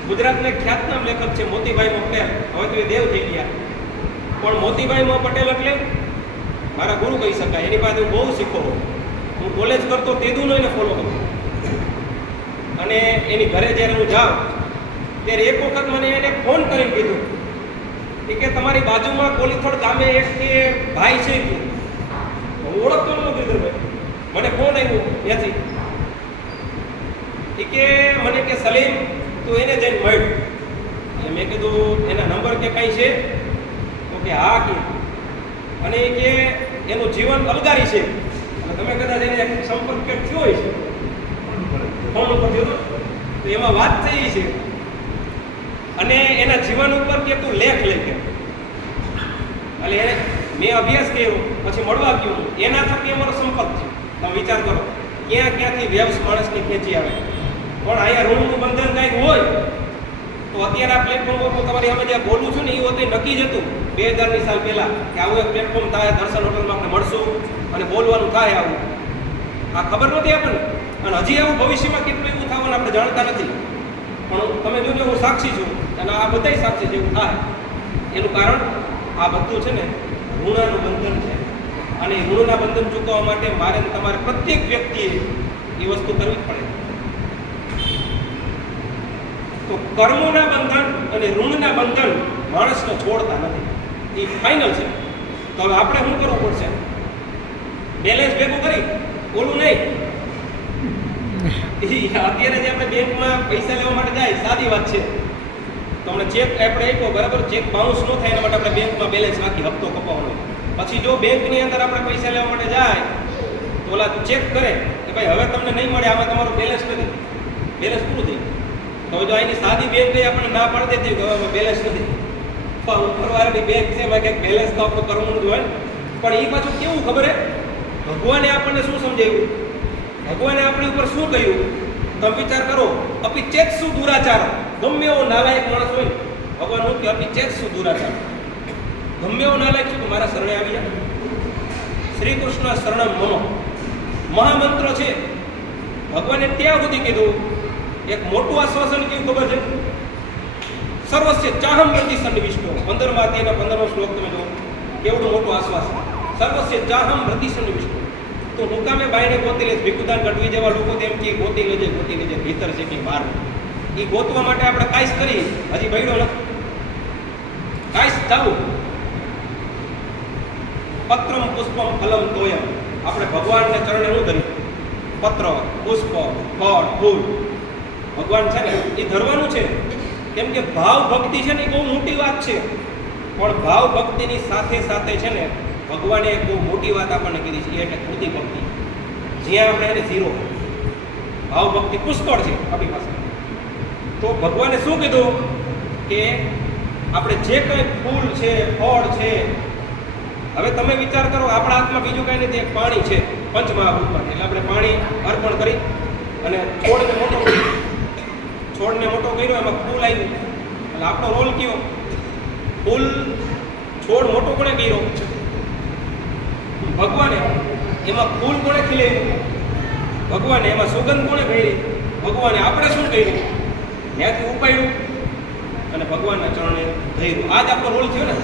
ગુજરાતના ખ્યાતનામ લેખક છે મોતીભાઈ પટેલ. હવે તો એ દેવ થઈ ગયા, પણ મોતીભાઈ પટેલ એટલે મારા ગુરુ કહી શકાય. એની પાસે હું બહુ શીખો. હું કોલેજ કરતો તેદુનો એને ફોલો કરું, અને એની ઘરે જ્યારે હું જાઉં ત્યારે એક વખત મને એને ફોન કરીને કીધું કે તમારી બાજુમાં કોલીથોડ ગામે એક કે ભાઈ છે. હું ઓળખતો નતો ગિરધરભાઈ. મને ફોન આવ્યો ત્યાંથી કે મને કે સલીમ તું એને જઈને મળ. એટલે મેં કીધું એના નંબર કે કઈ છે? તો કે હા કે, અને એ કે એનું જીવન અલગારી છે, અને તમે કદાચ એને સંપર્ક કે થયો હોય છે ફોન ઉપર થયો તો એમાં વાત થઈ છે, અને એના જીવન ઉપર કે તું લેખ લઈ કે. એટલે એને મેં અભ્યાસ કર્યો, પછી મળવા ગયો, એના થકી અમારો સંપર્ક છે. તમે વિચાર કરો ક્યાંથી વ્યવસ માણસની ખેંચી આવે. પણ અહીંયા ઋણનું બંધન કંઈક હોય તો અત્યારે આ પ્લેટફોર્મ ઉપર તમારી સામે જ્યાં બોલું છું ને એ વખતે નક્કી જ હતું 2000ની સાલ પહેલાં કે આવું એક પ્લેટફોર્મ થાય, દર્શન હોટલમાં આપણે મળશું અને બોલવાનું થાય. આવું આ ખબર નહોતી આપણને, અને હજી આવું ભવિષ્યમાં કેટલું એવું થવાનું આપણે જાણતા નથી. પણ તમે જોજો, હું સાક્ષી છું અને આ બધાય સાક્ષી જેવું થાય. એનું કારણ આ બધું છે ને ઋણનું બંધન છે. અને ઋણના બંધન ચૂકવવા માટે મારે તમારે પ્રત્યેક વ્યક્તિએ એ વસ્તુ કરવી જ પડે. તો કર્મોના બંધન અને ઋણના બંધન માણસને છોડતા નથી, એ ફાઇનલ છે. તો હવે આપણે શું કરવું પડશે? બેલેન્સ ભેગું કરી ઓલું નહીં. અત્યારે જે આપણે બેંકમાં પૈસા લેવા માટે જાય સાદી વાત છે. તો આપણે ચેક આપણે આપ્યો બરાબર, ચેક બાઉન્સ ન થાય એના માટે આપણે બેંકમાં બેલેન્સ રાખી હપ્તો કપાવવાનો. પછી જો બેંકની અંદર આપણે પૈસા લેવા માટે જાય તો ઓલા ચેક કરે કે ભાઈ હવે તમને નહીં મળે, આમાં તમારું બેલેન્સ નથી, બેલેન્સ પૂરું થઈ. તો જો એની સાદી બેંક કઈ આપણને ના પાડી દેતી કે હવે બેલેન્સ નથી, પણ ઉપરવાળાની બેંક છે ભાઈ કંઈક બેલેન્સ તો આપણું કરવું જ હોય. પણ એ પાછું કેવું ખબર હે, ભગવાને આપણને શું સમજાવ્યું, ભગવાને આપણી ઉપર શું કહ્યું? તમે વિચાર કરો, અપી ચેતસુ દુરાચાર. ગમે એવો નાલાયક માણસ હોય ભગવાન શું કે અપી ચેતસુ દુરાચાર. ગમે એવો નાલાયક છું તો મારા શરણે આવી જાય. શ્રી કૃષ્ણ શરણમ મનો મહામંત્ર છે. ભગવાને ત્યાં સુધી કીધું. એક મોટું આશ્વાસન કેવું ખબર છે? સર્વસ્ય ચાહમ પ્રતિ સન્નિવિષ્ટો. 15મા અધ્યાયના 15મો શ્લોક તમે જુઓ, કેવડું મોટું આશ્વાસન. સર્વસ્ય ચાહમ પ્રતિ સન્નિવિષ્ટો. તો હું કામે બાયને ગોતી લઈશ? ભીખુદાન ગઢવી જેવા લોકો તેમ કે ગોતી લેજે ભીતર છે કે બહાર. એ ગોતવા માટે આપણે કાંઈ કરી હજી બૈડો નથી. કાંઈ જાવું પત્રમ પુષ્પમ ફલમ તોયમ. આપણે ભગવાનને ચરણે શું ધર્યું? પત્ર, પુષ્પ, ફળ, ફૂલ. ભગવાન છે ને એ ધરવાનું છે. કેમ કે ભાવ ભક્તિ છે ને એ બહુ મોટી વાત છે. પણ ભાવ ભક્તિની સાથે સાથે છે ને ભગવાને એક બહુ મોટી વાત આપણને કીધી છે, એટલે કૃતિ ભક્તિ. જ્યાં આપણે એને ઝીરો, ભાવ ભક્તિ પુષ્કળ છે આપણી પાસે. તો ભગવાને શું કીધું કે આપણે જે કંઈ ફૂલ છે, ફળ છે, હવે તમે વિચાર કરો આપણા હાથમાં બીજું કંઈ નથી, એક પાણી છે, પંચમહાભૂતમાં. એટલે આપણે પાણી અર્પણ કરી અને છોડને મોટો કર્યો, એમાં ફૂલ આવ્યું. એટલે આપણો રોલ કયો? ફૂલ છોડ મોટો કોણે કર્યો? ભગવાને. એમાં ફૂલ કોણે ખીલાવ્યું? ભગવાને. એમાં સુગંધ કોણે ભરી? ભગવાને. આપણે શું કર્યું? ત્યાંથી ઉપાડ્યું અને ભગવાનના ચરણે ધર્યું. આ જ આપણો રોલ થયો ને.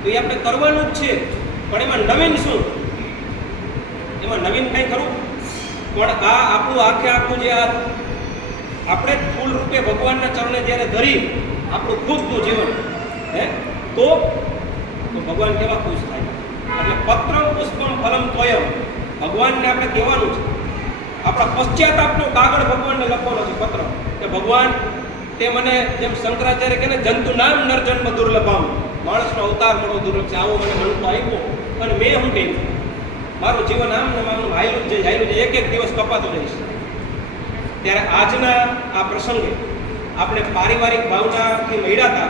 તો એ આપણે કરવાનું જ છે. પણ એમાં નવીન શું? એમાં નવીન કંઈ ખરું? પણ આ આપણું આખે આખું જે આ આપણે ફૂલ રૂપે ભગવાનના ચરણે જ્યારે ધરી આપણું ખુદનું જીવન હે તો ભગવાન કેવા ખુશ થાય. એટલે પત્રમ પુષ્પમ ફલમ ત્વયમ, ભગવાનને આપણે કહેવાનું છે, આપણા પશ્ચાતાપનો કાગળ ભગવાનને લખવાનો છે પત્ર, કે ભગવાન તે મને જેમ શંકરાચાર્ય કહે ને જંતુ નામ નરજન્મ દુર્લભમ, માણસનો અવતાર મળો દુર્લભ છે, આવો મને મનતો આપ્યો અને મેં શું કહ્યું મારું જીવન આમ ને આમ હાયલું જ એક એક દિવસ કપાતો જઈશ. ત્યારે આજના આ પ્રસંગે આપણે પારિવારિક ભાવનાથી મળ્યા હતા,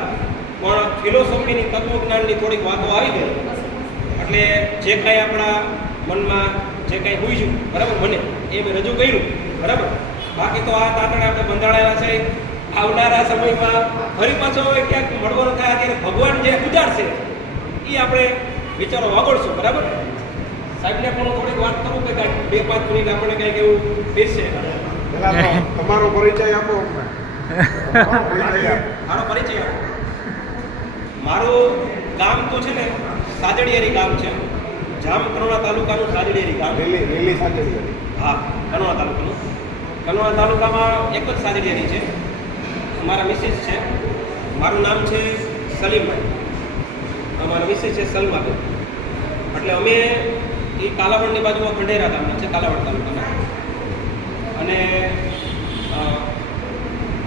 પણ ફિલોસોફીની તત્વજ્ઞાનની થોડીક વાતો આવી ગઈ. એટલે જે કાંઈ આપણા મનમાં જે કાંઈ હોય છે બરાબર મને એ મેં રજૂ કર્યું બરાબર. બાકી તો આ તાતણે આપણે બંધાળેલા છે. આવનારા સમયમાં ફરી પાછો હવે ક્યાંક મળવાનું થાય ત્યારે ભગવાન જે ઉજાડશે એ આપણે વિચારો વાગોળશું બરાબર. સાહેબને પણ થોડીક વાત કરું કે કાંઈક 2-5 મિનિટ આપણે કાંઈક એવું પીરશે. તમારો પરિચય આપો. મારો પરિચય આપો. મારું ગામ તો છે ને સાજડિયારી ગામ છે, જામકરણા તાલુકાનું સાજડિયારી ગામ. લીલી સાજડિયારી. હા, કનોડા તાલુકાનું. કનોડા તાલુકામાં એક જ સાજડિયારી છે. અમારા મિસિસ છે, મારું નામ છે સલીમભાઈ, અમારા મિસિસ છે સલમાબેન. એટલે અમે એ કાલાવડની બાજુમાં ખંડેરા ગામના છે, કાલાવડ તાલુકાના. અને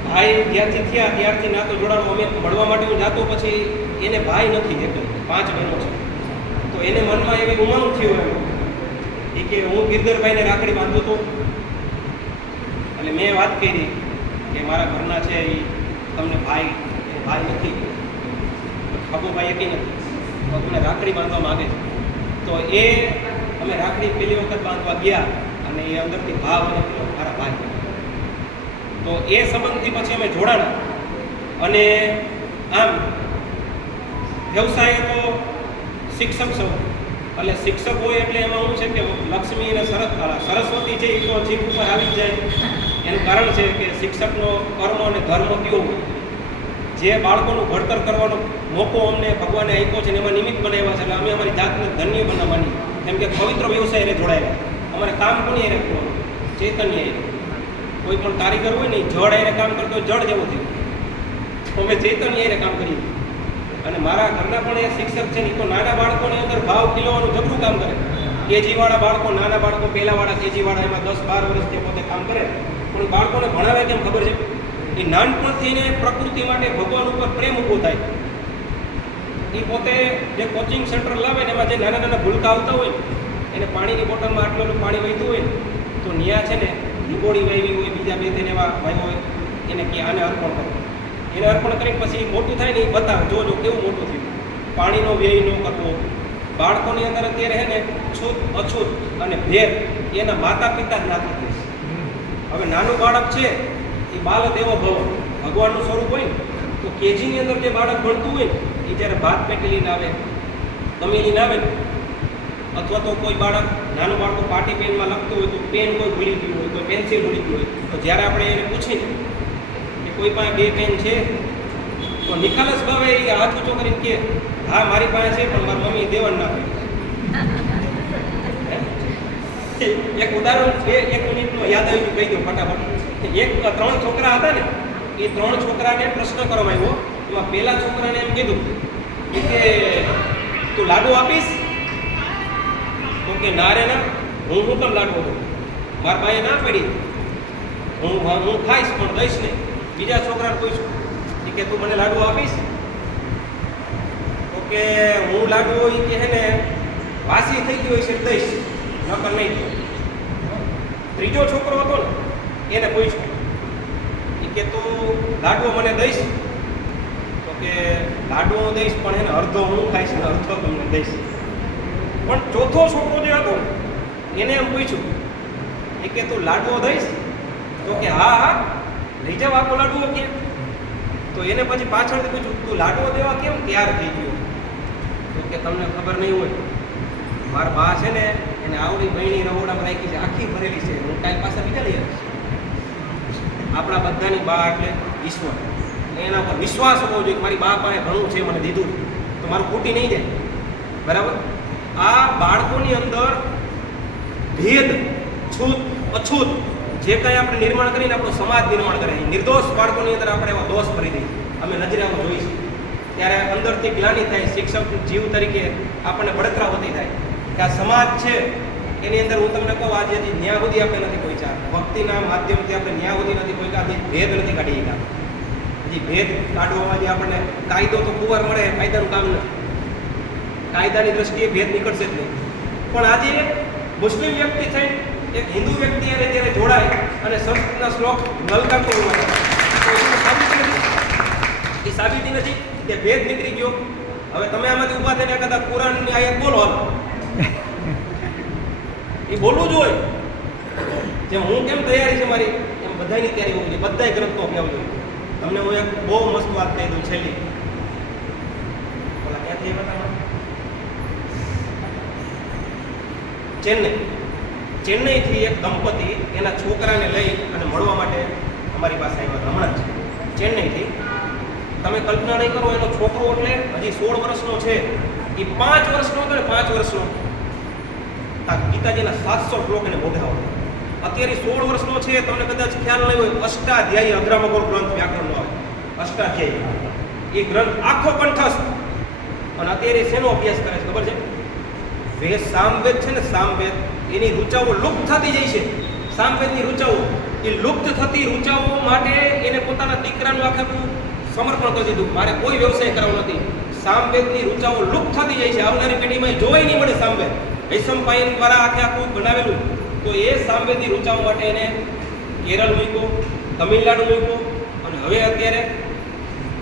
ભાઈ જ્યાંથી થયા ત્યારથી નાતો જોડાણું. અમે મળવા માટે હું જાતો, પછી એને ભાઈ નથી એકદમ 5 બહેનો છે. તો એને મનમાં એવી ઉમંગ થયું એમ કે હું ગિરધરભાઈને રાખડી બાંધું હતો. એટલે મેં વાત કરી કે મારા ઘરના છે એ તમને ભાઈ નથી, ખબુભાઈ એકી નથી, તો તમને રાખડી બાંધવા માગે છે. તો એ અમે રાખડી પહેલી વખત બાંધવા ગયા અને એ અંદરથી ભાવ અને મારા ભાઈ. તો એ સંબંધથી પછી અમે જોડાણા. અને આમ વ્યવસાય તો શિક્ષક છો, એટલે શિક્ષક હોય એટલે એમાં શું છે કે લક્ષ્મી અને સરસ્વતી છે એ તો જીભ ઉપર આવી જ જાય. એનું કારણ છે કે શિક્ષકનો કર્મ અને ધર્મ કેવો હોય, જે બાળકોનું ભણતર કરવાનો મોકો અમને ભગવાને આપ્યો છે ને એમાં નિમિત્ત બનાવ્યા છે. એટલે અમે અમારી જાતને ધન્ય બનાવવાની, કેમ કે પવિત્ર વ્યવસાય જોડાયેલા. અમારે કામ કોની એને કરવાનું? ચૈતન્ય. કોઈ પણ કારીગર હોય ને જળ એને કામ કરતો જળ જેવું થયું, અમે ચૈતન્ય એને કામ કરીએ. અને મારા ઘરના પણ એ શિક્ષક છે ને એ તો નાના બાળકોની અંદર ભાવ ખીલવાનું જબરું કામ કરે. કેજીવાળા બાળકો, નાના બાળકો, પહેલાવાળા કેજીવાળા, એમાં 10-12 વર્ષથી પોતે કામ કરે. પણ એ બાળકોને ભણાવે કેમ ખબર છે? એ નાનપણથી એને પ્રકૃતિ માટે ભગવાન ઉપર પ્રેમ ઊભો થાય. એ પોતે જે કોચિંગ સેન્ટર લાવે ને એમાં જે નાના નાના ભૂલકા આવતા હોય એને પાણીની બોટલમાં આટલું પાણી વહેતું હોય તો ન્યા છે ને લીંબોડી વાવી હોય, બીજા 2-3 એવા ભાઈઓ હોય એને કે આને અર્પણ કરો. એને અર્પણ કરીને પછી મોટું થાય ને એ બતાવે, જોજો કેવું મોટું થયું. પાણીનો વ્યય ન કરવો. બાળકોની અંદર અત્યારે છે ને છૂત અછૂત અને ભેદ એના માતા પિતા જ નાખી દે. હવે નાનું બાળક છે એ બાલ દેવો ભવ, ભગવાનનું સ્વરૂપ હોય ને, તો કેજીની અંદર જે બાળક ભણતું હોય ને એ જ્યારે ભાત પેટી લઈને આવે, તમે લઈને આવે ને, અથવા તો કોઈ બાળક નાનું બાળકો પાટી પેનમાં લખતું હોય તો પેન કોઈ ભૂલી ગયું હોય, કોઈ પેન્સિલ ભૂલી ગયું હોય, તો જ્યારે આપણે એને પૂછીને કે કોઈ પાસે 2 પેન છે તો નિખાલસ ભાવે એ હાથ ઊંચો કરીને કે હા મારી પાસે છે પણ મારી મમ્મી દેવાનું ના હોય. એક ઉદાહરણ 1 મિનિટનું યાદ આવ્યું, કહી દઉં ફટાફટ. 3 છોકરા હતા ને, એ 3 છોકરાને પ્રશ્ન કરવામાં આવ્યો. એમાં પહેલા છોકરાને એમ કીધું કે તું લાડુ આપીશ? તો કે ના રે ના, હું પણ લાડુ આપું. મારા ભાઈએ ના પડી, હું ખાઈશ પણ દઈશ નહીં. બીજા છોકરાને પૂછ્યું કે તું મને લાડુ આપીશ? તો કે હું લાડુ હોય કે હે ને વાસી થઈ ગયો છે દઈશ, નકર નહીં. ત્રીજો છોકરો હતો ને એને પૂછ્યું કે તું લાડુ મને દઈશ? તો કે લાડુ હું દઈશ પણ એને અડધો હું ખાઈશ ને અડધો તમને દઈશ. પણ ચોથો છોકરો જે હતો એને એમ પૂછ્યું કે તું લાડુઓ દઈશ? તો કે હા હા લઈ જાવ આખો લાડુઓ કેમ? તો એને પછી પાછળથી પૂછ્યું તું લાડુઓ દેવા કેમ તૈયાર થઈ ગયો? તો કે તમને ખબર નહીં હોય, મારા બા છે ને એને આવડી બહેણી રહોડામાં રાખી છે, આખી ભરેલી છે, હું કાંઈ પાસે બીજા લઈ આવીશ. આપણા બધાની બા એટલે ઈશ્વર, એના ઉપર વિશ્વાસ હોવો જોઈએ. મારી બા પાસે ઘણું છે, મને દીધું તો મારું ખૂટી નહીં જાય. બરાબર? આ બાળકોની અંદર ભેદ, છૂત અછૂત જે કાંઈ આપણે નિર્માણ કરીને આપણો સમાજ નિર્માણ કરે એ નિર્દોષ બાળકોની અંદર આપણે એવા દોષ ભરી દઈએ. અમે નજરે આવું જોઈ છે ત્યારે અંદરથી ગ્લાનિ થાય, શિક્ષક જીવ તરીકે આપણને બળતરા હોતી થાય કે આ સમાજ છે એની અંદર હું તમને કહું આજે હજી ન્યા સુધી આપણે નથી પહોંચ્યા. ભક્તિના માધ્યમથી આપણે ન્યા સુધી નથી પહોંચ્યા, હજી ભેદ નથી કાઢી ગયા. હજી ભેદ કાઢવામાં જે આપણને કાયદો તો કુંવર મળે, કાયદાનું કામ નથી. કાયદાની દ્રષ્ટિએ ભેદ નીકળશે જ નહીં. પણ આજે મુસ્લિમ વ્યક્તિ થઈને એક હિન્દુ વ્યક્તિ એને જ્યારે જોડાય અને સંસ્કૃતના શ્લોક લલકારતો હોય તો એની સાબિતી નથી. એ સાબિતી નથી કે ભેદ નીકળી ગયો. હવે તમે આમાંથી ઊભા થઈને કદાચ કુરાનની આયત બોલો હાલો એ બોલવું જ હોય. જેમ હું કેમ તૈયારી છે મારી એમ બધાની તૈયારી હોવી જોઈએ, બધાય ગ્રંથો કહેવું જોઈએ. તમને હું એક બહુ મસ્ત વાત કહી દઉં છેલ્લી. ક્યાંથી બતાવો? ચેન્નઈથી એક દંપતી એના છોકરાને લઈ અને મળવા માટે અમારી પાસે આવ્યા હતા હમણાં જ ચેન્નઈથી. તમે કલ્પના નહીં કરો, એનો છોકરો એટલે હજી 16 વર્ષનો છે, એ 5 વર્ષનો હતો ને 5 વર્ષનો આ ગીતાજીના 700 શ્લોક એને બોધાવો. અત્યારે 16 વર્ષનો છે, તમને કદાચ ખ્યાલ નહીં હોય, અષ્ટાધ્યાયી અગ્રામકોર ગ્રંથ વ્યાકરણનો આવે અષ્ટાધ્યાયી. એ ગ્રંથ આખો કંઠસ્થ. અને અત્યારે શેનો અભ્યાસ કરે છે ખબર છે? સામવેદ છે ને, સામવેદ એની ઋચાઓ લુપ્ત થતી જાય છે. સામવેદની ઋચાઓ એ લુપ્ત થતી ઋચાઓ માટે એને પોતાના દીકરાનું આખું સમર્પણ કરી દીધું. મારે કોઈ વ્યવસાય કરવો નથી, સામવેદની ઋચાઓ લુપ્ત થતી જાય છે. આવનારી પેઢીમાં જોવાય નહીં મળે સામવેદ. વૈશંપાયન દ્વારા આખું બનાવેલું. તો એ સામવેદની ઋચાઓ માટે એને કેરળ મૂક્યો, તમિલનાડુ મૂક્યો અને હવે અત્યારે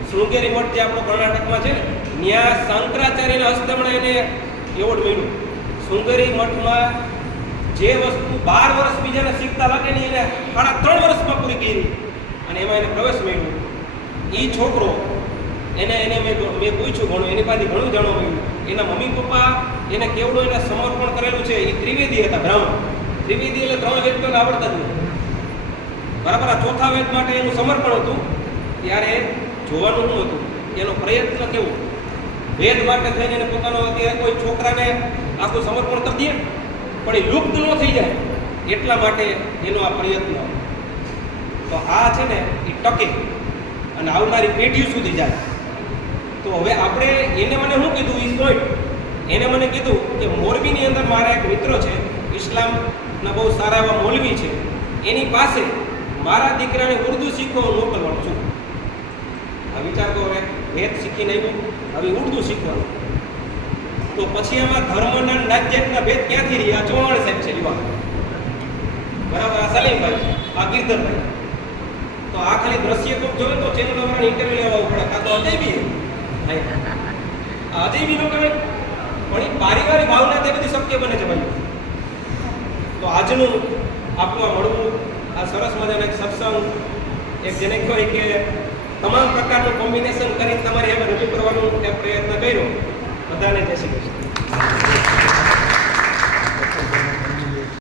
શૃંગેરી મઠ જે આપણો કર્ણાટકમાં છે ને, ત્યાં શંકરાચાર્યના હસ્તમણે એને એવોર્ડ મળ્યું. શૃંગેરી મઠમાં જે વસ્તુ 12 વર્ષ બીજાને શીખતા લાગે ને એને 3.5 વર્ષમાં પૂરી કરી અને એમાં એને પ્રવેશ મળ્યો. એ છોકરો એને મેં પૂછ્યું ઘણું, એની પાસે ઘણું જાણવા મળ્યું. એના મમ્મી પપ્પા એને કેવડું એને સમર્પણ કરેલું છે. એ ત્રિવેદી હતા, બ્રાહ્મણ. ત્રિવેદી એટલે 3 વેદ તો આવડતા જ નહીં બરાબર. આ ચોથા વેદ માટે એનું સમર્પણ હતું. ત્યારે જોવાનું શું હતું, એનો પ્રયત્ન કેવો. વેદ માટે થઈને એને પોતાનો અત્યારે કોઈ છોકરાને આખું સમર્પણ કરી દે પણ એ લુપ્ત ન થઈ જાય એટલા માટે એનો આ પ્રયત્ન. તો આ છે ને એ ટકે અને આવનારી પેઢીઓ સુધી જાય. તો હવે આપણે એને મને શું કીધું ઈ પોઈન્ટ, એને મને કીધું કે મોરબીની અંદર મારા એક મિત્ર છે, ઇસ્લામના બહુ સારા એવા મૌલવી છે, એની પાસે મારા દીકરાને ઉર્દુ શીખવા હું મોકલવાનું છું. આ વિચાર તો હવે વેદ શીખીને આવ્યું, હવે ઉર્દુ શીખવાનું. તો પછી એમાં ધર્મના નાજ્યના ભેદ ક્યાંથી રહ્યા? ચૌહાણ સાહેબ છે યુવા બરાબર, આ સલીમભાઈ છે, આ ગિરધરભાઈ. તો આ ખાલી દ્રશ્ય તો જોયું તો ચેનલ વાળાને ઇન્ટરવ્યુ લેવા પડે. કાં તો અજયબી અજયબી નો કહેવાય પણ એ પારિવારિક ભાવના તે બધી શક્ય બને છે ભાઈ. તો આજનું આપણું આ મળવું, આ સરસ મજાનો એક સત્સંગ, એક જેને કહેવાય કે તમામ પ્રકારનું કોમ્બિનેશન કરીને તમારી એમાં રજૂ કરવાનો પ્રયત્ન કર્યો. બધાને જય શ્રી કૃષ્ણ.